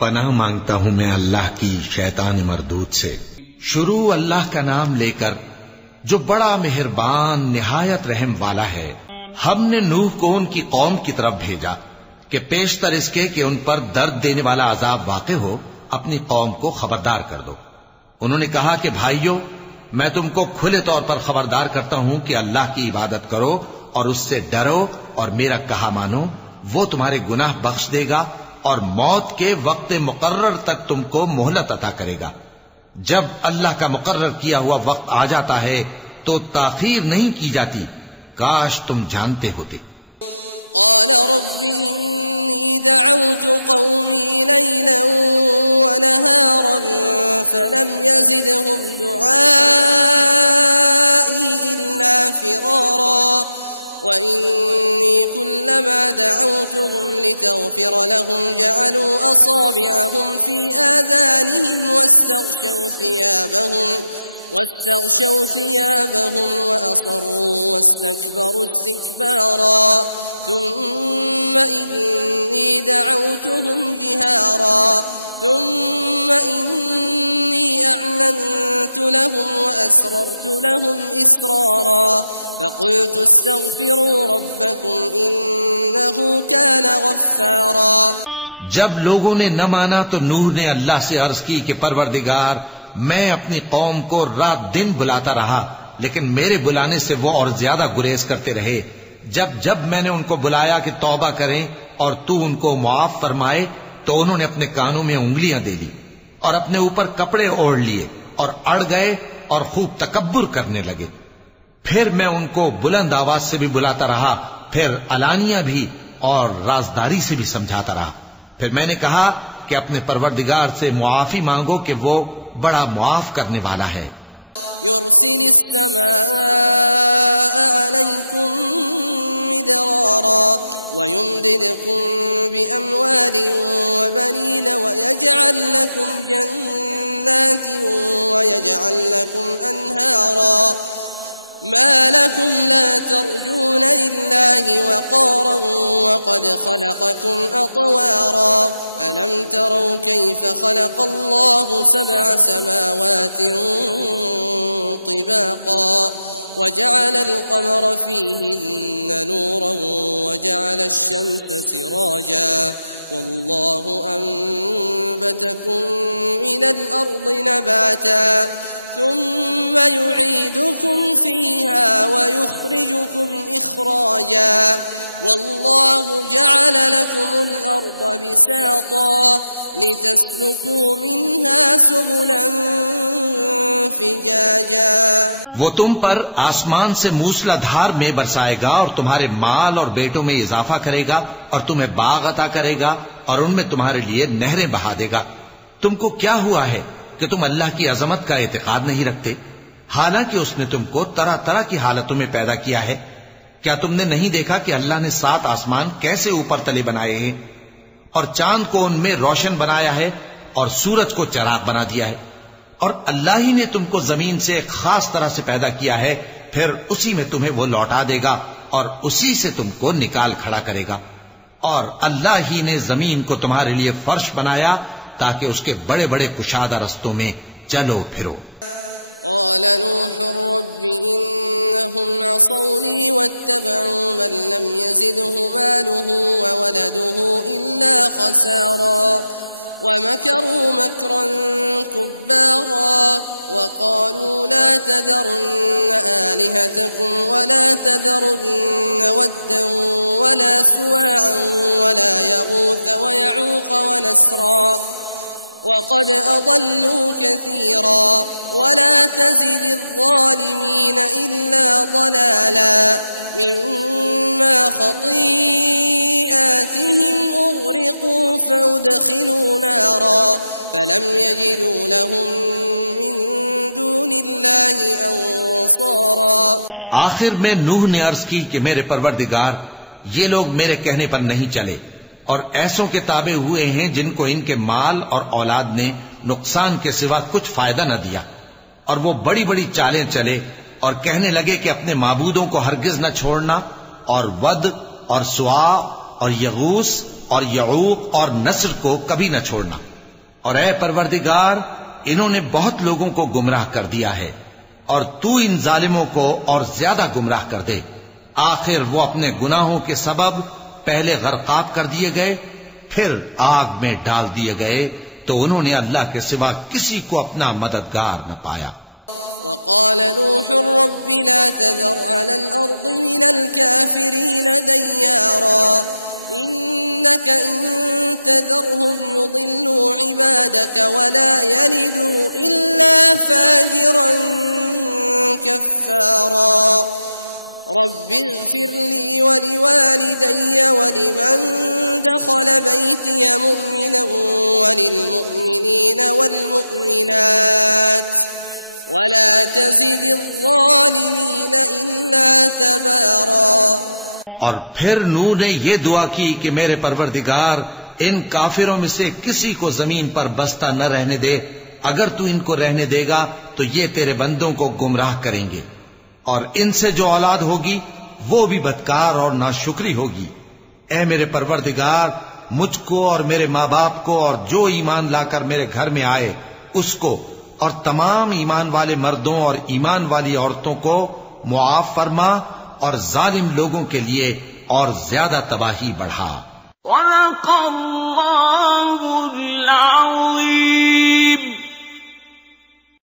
پناہ مانگتا ہوں میں اللہ کی شیطان مردود سے۔ شروع اللہ کا نام لے کر جو بڑا مہربان نہایت رحم والا ہے۔ ہم نے نوح کو ان کی قوم کی طرف بھیجا کہ پیشتر اس کے کہ ان پر درد دینے والا عذاب واقع ہو اپنی قوم کو خبردار کر دو۔ انہوں نے کہا کہ بھائیو، میں تم کو کھلے طور پر خبردار کرتا ہوں کہ اللہ کی عبادت کرو اور اس سے ڈرو اور میرا کہا مانو، وہ تمہارے گناہ بخش دے گا اور موت کے وقت مقرر تک تم کو مہلت عطا کرے گا۔ جب اللہ کا مقرر کیا ہوا وقت آ جاتا ہے تو تاخیر نہیں کی جاتی، کاش تم جانتے ہوتے۔ جب لوگوں نے نہ مانا تو نوح نے اللہ سے عرض کی کہ پروردگار، میں اپنی قوم کو رات دن بلاتا رہا لیکن میرے بلانے سے وہ اور زیادہ گریز کرتے رہے۔ جب میں نے ان کو بلایا کہ توبہ کریں اور تو ان کو معاف فرمائے تو انہوں نے اپنے کانوں میں انگلیاں دے لی اور اپنے اوپر کپڑے اوڑھ لیے اور اڑ گئے اور خوب تکبر کرنے لگے۔ پھر میں ان کو بلند آواز سے بھی بلاتا رہا، پھر علانیہ بھی اور رازداری سے بھی سمجھاتا رہا۔ پھر میں نے کہا کہ اپنے پروردگار سے معافی مانگو کہ وہ بڑا معاف کرنے والا ہے۔ وہ تم پر آسمان سے موسلا دھار میں برسائے گا اور تمہارے مال اور بیٹوں میں اضافہ کرے گا اور تمہیں باغ عطا کرے گا اور ان میں تمہارے لیے نہریں بہا دے گا۔ تم کو کیا ہوا ہے کہ تم اللہ کی عظمت کا اعتقاد نہیں رکھتے، حالانکہ اس نے تم کو طرح طرح کی حالتوں میں پیدا کیا ہے؟ کیا تم نے نہیں دیکھا کہ اللہ نے 7 آسمان کیسے اوپر تلے بنائے ہیں اور چاند کو ان میں روشن بنایا ہے اور سورج کو چراغ بنا دیا ہے؟ اور اللہ ہی نے تم کو زمین سے ایک خاص طرح سے پیدا کیا ہے، پھر اسی میں تمہیں وہ لوٹا دے گا اور اسی سے تم کو نکال کھڑا کرے گا۔ اور اللہ ہی نے زمین کو تمہارے لیے فرش بنایا تاکہ اس کے بڑے بڑے کشادہ رستوں میں چلو پھرو۔ آخر میں نوح نے عرض کی کہ میرے پروردگار، یہ لوگ میرے کہنے پر نہیں چلے اور ایسوں کے تابع ہوئے ہیں جن کو ان کے مال اور اولاد نے نقصان کے سوا کچھ فائدہ نہ دیا، اور وہ بڑی بڑی چالیں چلے اور کہنے لگے کہ اپنے معبودوں کو ہرگز نہ چھوڑنا، اور ود اور سوا اور یغوث اور یعوق اور نصر کو کبھی نہ چھوڑنا۔ اور اے پروردگار، انہوں نے بہت لوگوں کو گمراہ کر دیا ہے، اور تو ان ظالموں کو اور زیادہ گمراہ کر دے۔ آخر وہ اپنے گناہوں کے سبب پہلے غرقاب کر دیے گئے، پھر آگ میں ڈال دیے گئے، تو انہوں نے اللہ کے سوا کسی کو اپنا مددگار نہ پایا۔ اور پھر نوح نے یہ دعا کی کہ میرے پروردگار، ان کافروں میں سے کسی کو زمین پر بستہ نہ رہنے دے، اگر تو ان کو رہنے دے گا تو یہ تیرے بندوں کو گمراہ کریں گے، اور ان سے جو اولاد ہوگی وہ بھی بدکار اور ناشکری ہوگی۔ اے میرے پروردگار، مجھ کو اور میرے ماں باپ کو اور جو ایمان لا کر میرے گھر میں آئے اس کو، اور تمام ایمان والے مردوں اور ایمان والی عورتوں کو معاف فرما، اور ظالم لوگوں کے لیے اور زیادہ تباہی بڑھا۔ وَلَقَ اللَّهُ